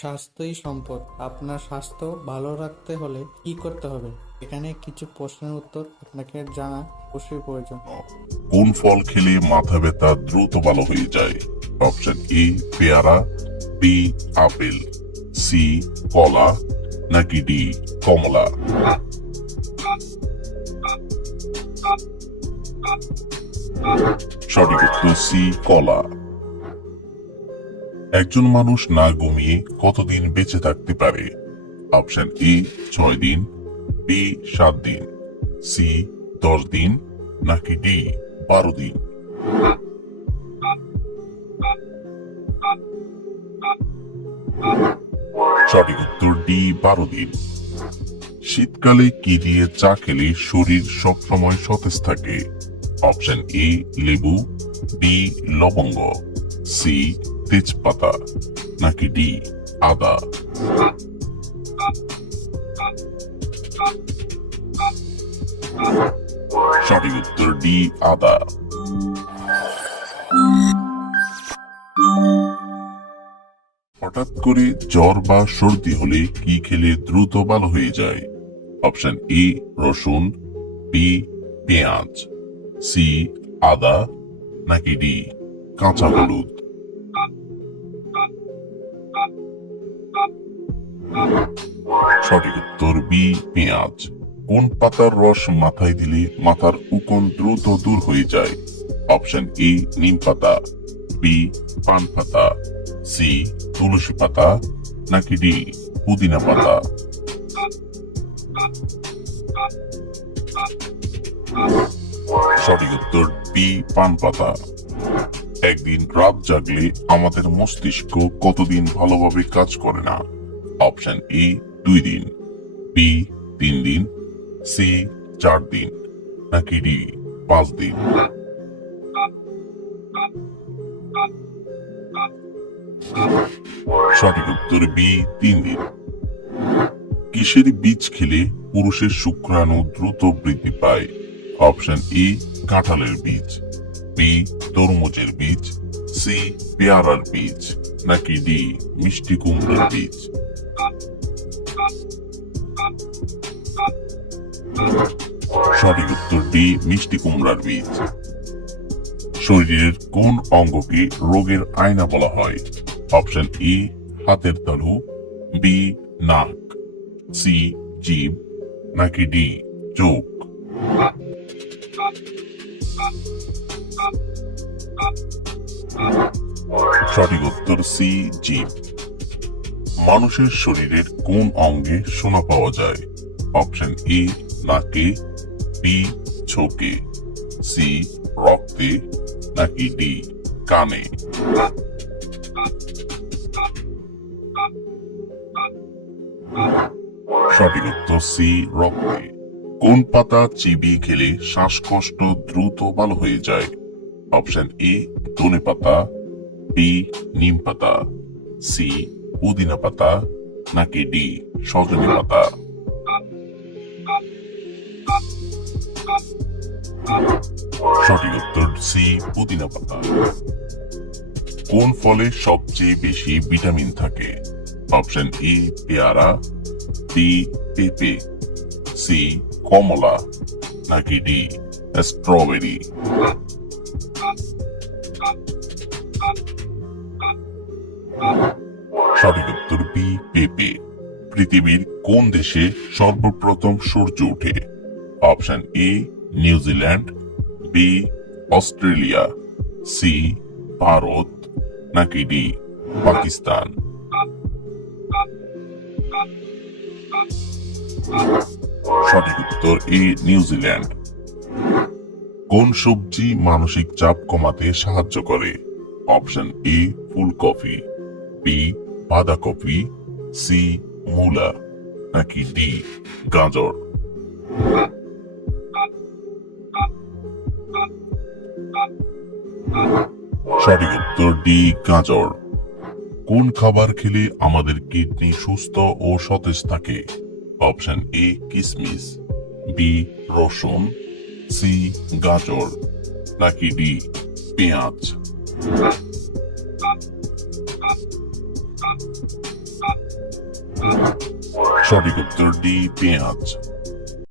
স্বাস্থ্যই সম্পদ। আপনার স্বাস্থ্য ভালো রাখতে হলে কি করতে হবে? এখানে কিছু প্রশ্নের উত্তর আপনাকে জানা অবশ্যই প্রয়োজন। কোন ফল খেলে মাথা ব্যথা দ্রুত ভালো হয়ে যায়? অপশন এ পেয়ারা, বি আপেল, সি কলা, নাকি ডি কমলা? সঠিক উত্তর সি কলা। একজন মানুষ না ঘুমিয়ে কতদিন বেঁচে থাকতে পারে? অপশন এ 6 দিন, বি 7 দিন, সি 10 দিন, নাকি ডি 12 দিন? সঠিক উত্তর ডি 12 দিন। শীতকালে কি দিয়ে চা খেলে শরীর সবসময় সতেজ থাকে? অপশন এ লেবু, বি লবঙ্গ, সি তেজপাতা, নাকি ডি আদা? সঠিক উত্তর ডি আদা। হঠাৎ করে জ্বর বা সর্দি হলে কি খেলে দ্রুত ভালো হয়ে যায়? অপশন এ রসুন, বি পেঁয়াজ, সি আদা, নাকি ডি কাঁচা হলুদ? সঠিক উত্তর বি পেঁয়াজ। কোন পাতার রস মাথায় দিলে মাথার উকুন দ্রুত দূর হয়ে যায়? অপশন এ নিম পাতা, বি পান পাতা, সি তুলসী পাতা, নাকি ডি পুদিনা পাতা? সঠিক উত্তর বি পান পাতা। একদিন রাত জাগলে আমাদের মস্তিষ্ক কতদিন ভালোভাবে কাজ করে না? অপশন এ 2 দিন, বি 3 দিন, সি 4 দিন, নাকি ডি 5 দিন? সঠিক উত্তর বি 3 দিন। কিসের বীজ খেলে পুরুষের শুক্রাণু দ্রুত বৃদ্ধি পায়? অপশন এ কাঁঠালের বীজ, বি তরমুজের বীজ, সি পেয়ারার বীজ, নাকি ডি মিষ্টি কুমড়ার বীজ? সঠিক উত্তর ডি মিষ্টি কুমড়ার বীজ। শরীরের কোন অঙ্গকে রোগের আয়না বলা হয়? অপশন এ হাতের তালু, বি নাক, সি জিভ, নাকি ডি চোখ? সঠিক উত্তর সি জিভ। মানুষের শরীরের কোন অঙ্গে সোনা পাওয়া যায়? অপশন এ নাকে, বি চোখে, সি রক্তে, নাকি ডি কানে? সঠিক উত্তর সি রক্তে। কোন পাতা চিবিয়ে খেলে শ্বাসকষ্ট দ্রুত ভালো হয়ে যায়? অপশন এ ধনে পাতা, বি নিম পাতা, সি পুদিনা পাতা, নাকি ডি সজনে পাতা? সঠিক উত্তর সি পুদিনা পাতা। কোন ফলে সবচেয়ে বেশি ভিটামিন থাকে? অপশন এ পেয়ারা, বি পেঁপে, সি কমলা, নাকি ডি স্ট্রবেরি? সঠিক উত্তর বি পেঁপে। পৃথিবীর কোন দেশে সর্বপ্রথম সূর্য ওঠে? Option A New Zealand, B Australia, C Bharat, নাকি ডি পাকিস্তান? সঠিক উত্তর এ নিউজিল্যান্ড। কোন সবজি মানসিক চাপ কমাতে সাহায্য করে? অপশন এ ফুলকপি, বি বাঁধাকপি, সি মূলা, নাকি ডি গাজর? সঠিক উত্তর ডি গাজর। কোন খাবার খেলে আমাদের কিডনি সুস্থ ও সতেজ থাকে? অপশন এ কিশমিশ, বি রসুন, সি গাজর, নাকি ডি পেঁয়াজ? সঠিক উত্তর ডি পেঁয়াজ।